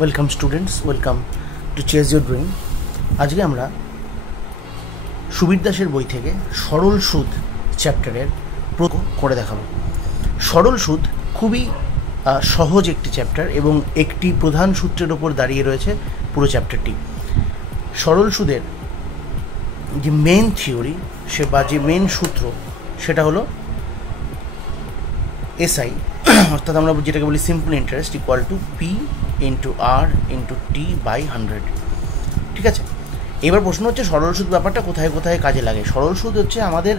Welcome students, welcome to chase your dream. আজকে আমরা সুবীর দাসের বই থেকে সরল সুদ চ্যাপ্টারের করে দেখাবো। সরল সুদ খুবই সহজ একটি চ্যাপ্টার এবং একটি প্রধান সূত্রের ওপর দাঁড়িয়ে রয়েছে পুরো চ্যাপ্টারটি। সরল সুদের যে মেন থিওরি বা যে মেন সূত্র সেটা হলো এসআই, অর্থাৎ আমরা যেটাকে বলি simple interest equal to P into R into T by 100। ঠিক আছে, এবার প্রশ্ন হচ্ছে সরল সুদ ব্যাপারটা কোথায় কোথায় কাজে লাগে। সরল সুদ হচ্ছে আমাদের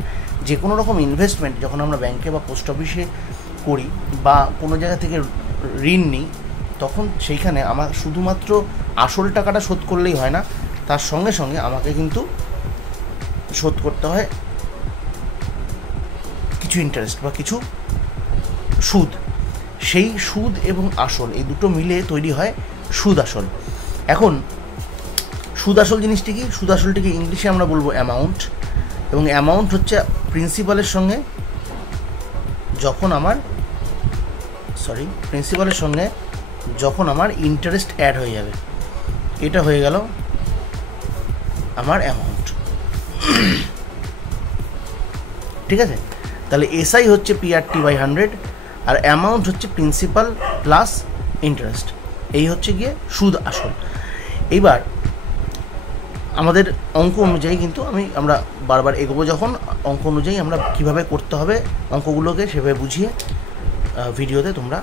যে কোনো রকম ইনভেস্টমেন্ট যখন আমরা ব্যাংকে বা পোস্ট অফিসে করি বা কোনো জায়গা থেকে ঋণ নিই, তখন সেইখানে আমার শুধুমাত্র আসল টাকাটা শোধ করলেই হয় না, তার সঙ্গে সঙ্গে আমাকে কিন্তু শোধ করতে হয় কিছু ইন্টারেস্ট বা কিছু সুদ। সেই সুদ এবং আসল এই দুটো মিলে তৈরি হয় সুদ আসল। এখন সুদ আসল জিনিসটি কি? সুদ আসলটিকে ইংলিশে আমরা বলবো অ্যামাউন্ট, এবং অ্যামাউন্ট হচ্ছে প্রিন্সিপালের সঙ্গে যখন আমার ইন্টারেস্ট অ্যাড হয়ে যাবে, এটা হয়ে গেল আমার অ্যামাউন্ট। ঠিক আছে, তাহলে এসআই হচ্ছে পিআরটি বাই 100 আর অ্যামাউন্ট হচ্ছে প্রিন্সিপাল প্লাস ইন্টারেস্ট। এই হচ্ছে গিয়ে সুদ আসল। এইবার আমাদের অঙ্ক অনুযায়ী কিন্তু আমরা বারবার এগোবো, যখন অঙ্ক অনুযায়ী আমরা কীভাবে করতে হবে অঙ্কগুলোকে সেভাবে বুঝিয়ে ভিডিওতে তোমরা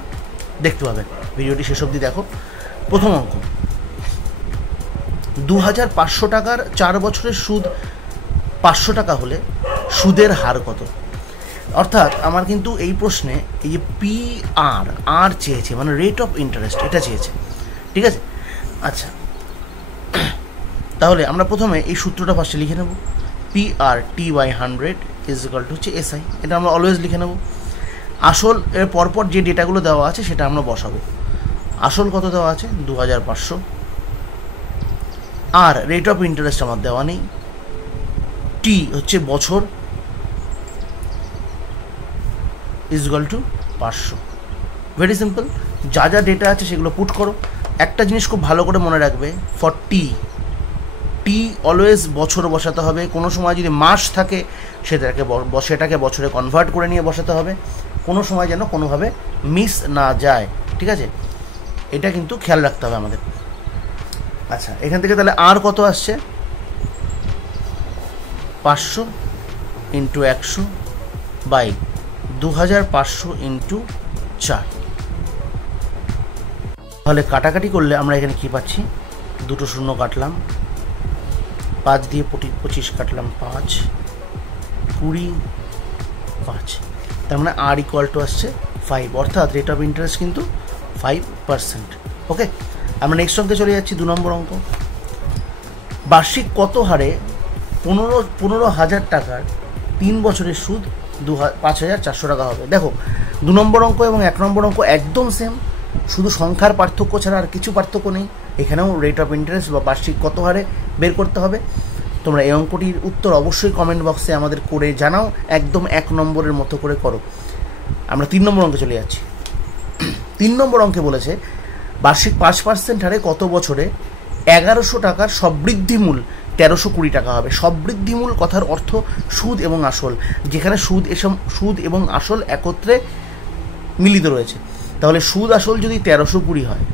দেখতে পাবে। ভিডিওটি শেষ অবধি দেখো। প্রথম অঙ্ক, 2500 টাকার 4 বছরের সুদ 500 টাকা হলে সুদের হার কত? অর্থাৎ আমার কিন্তু এই প্রশ্নে এই যে পি আর চেয়েছে, মানে রেট অফ ইন্টারেস্ট, এটা চেয়েছে। ঠিক আছে, আচ্ছা, তাহলে আমরা প্রথমে এই সূত্রটা ফার্স্টে লিখে নেব। P R T by 100 is equal to হচ্ছে এসআই, এটা আমরা অলওয়েজ লিখে নেব। আসল এর পরপর যে ডেটাগুলো দেওয়া আছে সেটা আমরা বসাবো। আসল কত দেওয়া আছে? 2500। আর রেট অফ ইন্টারেস্ট আমার দেওয়া নেই। টি হচ্ছে বছর, is equal two 500। Very simple, যা যা ডেটা আছে সেগুলো পুট করো। একটা জিনিস খুব ভালো করে মনে রাখবে, ফর টি অলওয়েজ বছর বসাতে হবে। কোনো সময় যদি মাস থাকে সেটাকে বছরে কনভার্ট করে নিয়ে বসাতে হবে। কোনো সময় যেন কোনোভাবে মিস না যায়। ঠিক আছে, এটা কিন্তু খেয়াল রাখতে হবে আমাদের। আচ্ছা, এখান থেকে তাহলে আর কত আসছে? 500 ইন্টু 100 বাই 2500 ইন্টু 4। তাহলে কাটাকাটি করলে আমরা এখানে কি পাচ্ছি? দুটো শূন্য কাটলাম, 5 দিয়ে 25 কাটলাম 5, 20, 5। তার মানে আর ইকুয়াল টু আসছে 5, অর্থাৎ রেট অফ ইন্টারেস্ট কিন্তু 5%। ওকে, আমরা নেক্সট অঙ্কে চলে যাচ্ছি। 2 নম্বর অঙ্ক, বার্ষিক কত হারে 15,000 টাকার 3 বছরের সুদ 5,400 টাকা হবে? দেখো, 2 নম্বর অঙ্ক এবং 1 নম্বর অঙ্ক একদম সেম, শুধু সংখ্যার পার্থক্য ছাড়া আর কিছু পার্থক্য নেই। এখানেও রেট অফ ইন্টারেস্ট বা বার্ষিক কত হারে বের করতে হবে। তোমরা এই অঙ্কটির উত্তর অবশ্যই কমেন্ট বক্সে আমাদের করে জানাও, একদম 1 নম্বরের মতো করে করো। আমরা 3 নম্বর অঙ্কে চলে যাচ্ছি। 3 নম্বর অঙ্কে বলেছে বার্ষিক 5% হারে কত বছরে 1100 টাকার সবৃদ্ধিমূল 1320 টাকা হবে? সবৃদ্ধিমূল কথার অর্থ সুদ এবং আসল, যেখানে সুদ এবং আসল একত্রে মিলিত রয়েছে। তাহলে সুদ আসল যদি 1320 হয়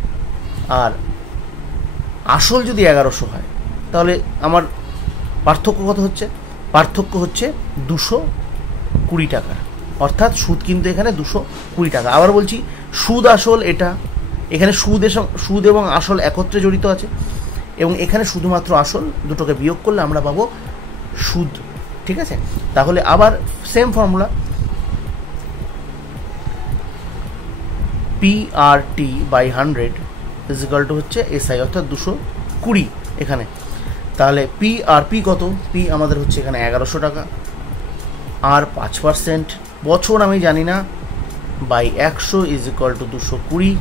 আর আসল যদি 1100 হয়, তাহলে আমার পার্থক্য কত হচ্ছে? পার্থক্য হচ্ছে 220 টাকা, অর্থাৎ সুদ কিন্তু এখানে 220 টাকা। আবার বলছি, সুদ আসল এটা, এখানে সুদ এবং আসল একত্রে জড়িত আছে, এবং এখানে শুধুমাত্র আসল, দুটোকে বিয়োগ করলে আমরা পাবো সুদ। ঠিক আছে, তাহলে আবার same formula, P R T by 100 is equal to হচ্ছে এসআই, অর্থাৎ 220 এখানে। তাহলে পি আর পি কত? পি আমাদের হচ্ছে এখানে 1100 টাকা, আর 5%, বছর আমি জানি না, বাই 100 ইজ ইকাল টু 220।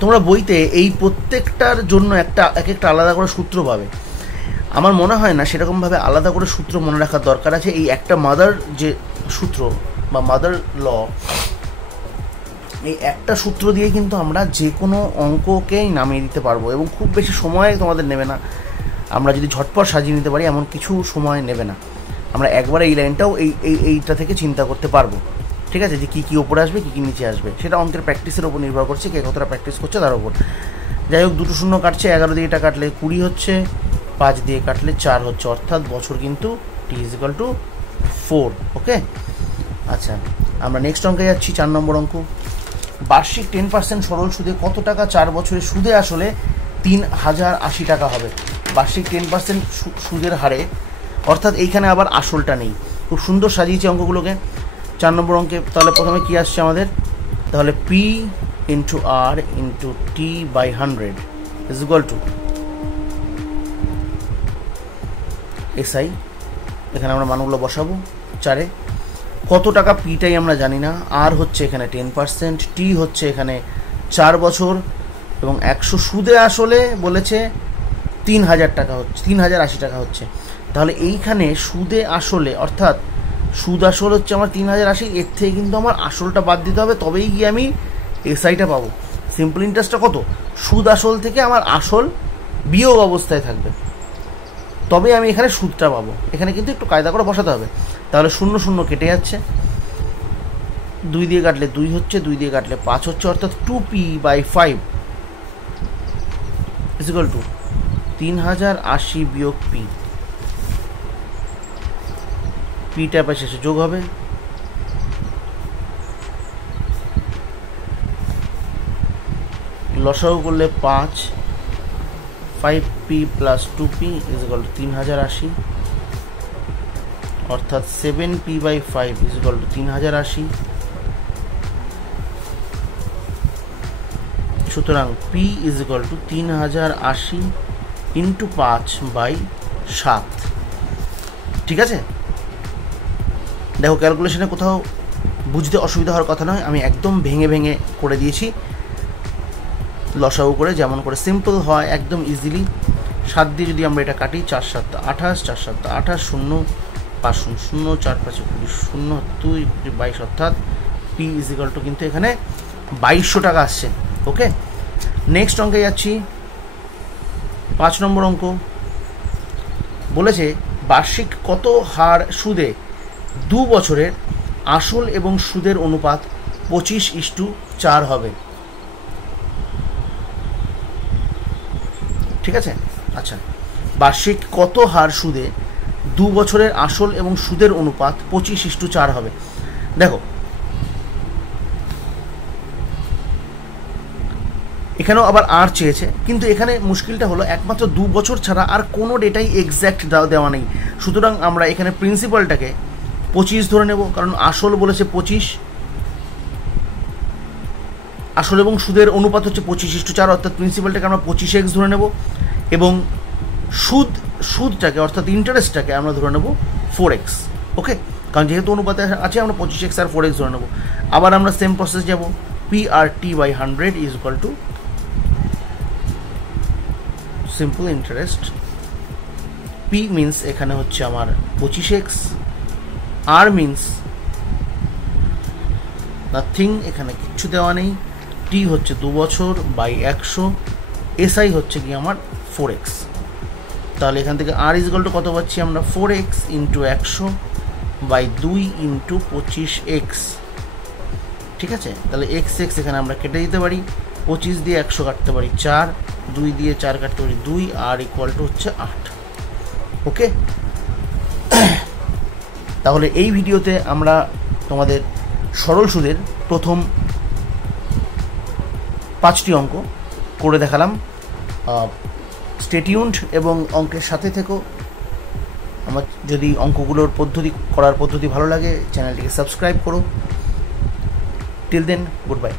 তোমরা বইতে এই প্রত্যেকটার জন্য এক একটা আলাদা করে সূত্র পাবে। আমার মনে হয় না সেরকমভাবে আলাদা করে সূত্র মনে রাখার দরকার আছে। এই একটা মাদার যে সূত্র বা মাদার ল, এই একটা সূত্র দিয়ে কিন্তু আমরা যে কোনো অঙ্ককেই নামিয়ে দিতে পারবো, এবং খুব বেশি সময় তোমাদের নেবে না। আমরা যদি ঝটপট সাজিয়ে নিতে পারি এমন কিছু সময় নেবে না। আমরা একবারে এই লাইনটাও এইটা থেকে চিন্তা করতে পারবো, ঠিক আছে, যে কী কী ওপরে আসবে কী কী নিচে আসবে। সেটা অঙ্কের প্র্যাকটিসের ওপর নির্ভর করছে, কে কতটা প্র্যাকটিস করছে তার ওপর। যাই হোক, 2 শূন্য কাটছে, 11 দিয়ে এটা কাটলে 20 হচ্ছে, 5 দিয়ে কাটলে 4 হচ্ছে, অর্থাৎ বছর কিন্তু t=4। ওকে, আচ্ছা, আমরা নেক্সট অঙ্কে যাচ্ছি। 4 নম্বর অঙ্ক। বার্ষিক 10% সরল সুদে কত টাকা 4 বছরে সুদে আসলে 3080 টাকা হবে। বার্ষিক 10% সুদের হারে, অর্থাৎ এইখানে আবার আসলটা নেই। খুব সুন্দর সাজিয়েছি অঙ্কগুলোকে 4 নম্বর অঙ্কে। তাহলে প্রথমে কি আসছে আমাদের, তাহলে P × R × T/100 = SI। এখানে আমরা মানগুলো বসাবো 4-এ। কত টাকা পিটাই আমরা জানি না, আর হচ্ছে এখানে 10%, টি হচ্ছে এখানে 4 বছর, এবং 100 সুদে আসলে বলেছে 3000 টাকা হচ্ছে, 3080 টাকা হচ্ছে। তাহলে এইখানে সুদে আসলে, অর্থাৎ সুদ আসল হচ্ছে আমার 3080, এর থেকে কিন্তু আমার আসলটা বাদ দিতে হবে, তবেই গিয়ে আমি এসআইটা পাবো। সিম্পল ইন্টারেস্টটা কত, সুদ আসল থেকে আমার আসল বিয়োগ অবস্থায় থাকবে, তবে আমি এখানে সুদটা পাবো। এখানে কিন্তু একটু কায়দা করে বসাতে হবে। তাহলে 0 0 কেটে যাচ্ছে, 2 দিয়ে কাটলে 2 হচ্ছে, 2 দিয়ে কাটলে 5 হচ্ছে, অর্থাৎ 2p/5 = 3080 বিয়োগ p। পিটা পাশে শেষে যোগ হবে, লসাগু করলে 5, 5p + 2p = 3080, অর্থাৎ 7p/5 = 3080। সুতরাং p = 3080 × 5/7। ঠিক আছে, দেখো ক্যালকুলেশনে কোথাও বুঝতে অসুবিধা হওয়ার কথা নয়, আমি একদম ভেঙে ভেঙে করে দিয়েছি লসাগু করে, যেমন করে সিম্পল হয় একদম ইজিলি। 7 দিয়ে যদি আমরা এটা কাটি, 4 7 28, 4 7 28, 0 5 0 0, 4 5 20, 0 2 22, অর্থাৎ p = কিন্তু এখানে 2200 টাকা আসছে। ওকে, নেক্সট অঙ্কে যাচ্ছি। 5 নম্বর অঙ্ক বলেছে বার্ষিক কত হার সুদে 2 বছরের আসল এবং সুদের অনুপাত 25:4 হবে। ঠিক আছে, আচ্ছা, বার্ষিক কত হার সুদে 2 বছরের আসল এবং সুদের অনুপাত 25:4 হবে। দেখো এখানেও আবার আর চেয়েছে, কিন্তু এখানে মুশকিলটা হলো একমাত্র 2 বছর ছাড়া আর কোনো ডেটাই এক্স্যাক্ট দেওয়া নেই। সুতরাং আমরা এখানে প্রিন্সিপালটাকে 25 ধরে নেব, কারণ আসল বলেছে 25, আসল এবং সুদের অনুপাত হচ্ছে 25:4, অর্থাৎ প্রিন্সিপালটাকে আমরা 25x ধরে নেব, এবং সুদটাকে অর্থাৎ ইন্টারেস্টটাকে আমরা ধরে নেব 4x। ওকে, কারণ যেহেতু অনুপাতে আছে আমরা 25x আর 4x ধরে নেব। আবার আমরা সেম প্রসেস যাব, PRT/100 = simple interest. P means এখানে হচ্ছে আমার 25x, R মিন্স নাথিং, এখানে কিচ্ছু দেওয়া নেই, T হচ্ছে 2 বছর বাই 100, SI হচ্ছে কি আমার 4x। তাহলে এখান থেকে R = কত পাচ্ছি আমরা, 4x × 100 বাই 2 × 25x। ঠিক আছে, তাহলে x এখানে আমরা কেটে দিতে পারি, 25 দিয়ে 100 কাটতে পারি 4, 2 দিয়ে 4 কাটতে পারি 2, R = হচ্ছে 8। ওকে, তাহলে এই ভিডিওতে আমরা তোমাদের সরল সুদের প্রথম 5টি অঙ্ক করে দেখালাম। স্টে টিউনড এবং অঙ্কের সাথে থেকো। আমার যদি অঙ্কগুলোর করার পদ্ধতি ভালো লাগে, চ্যানেলটিকে সাবস্ক্রাইব করো। Till then, good bye.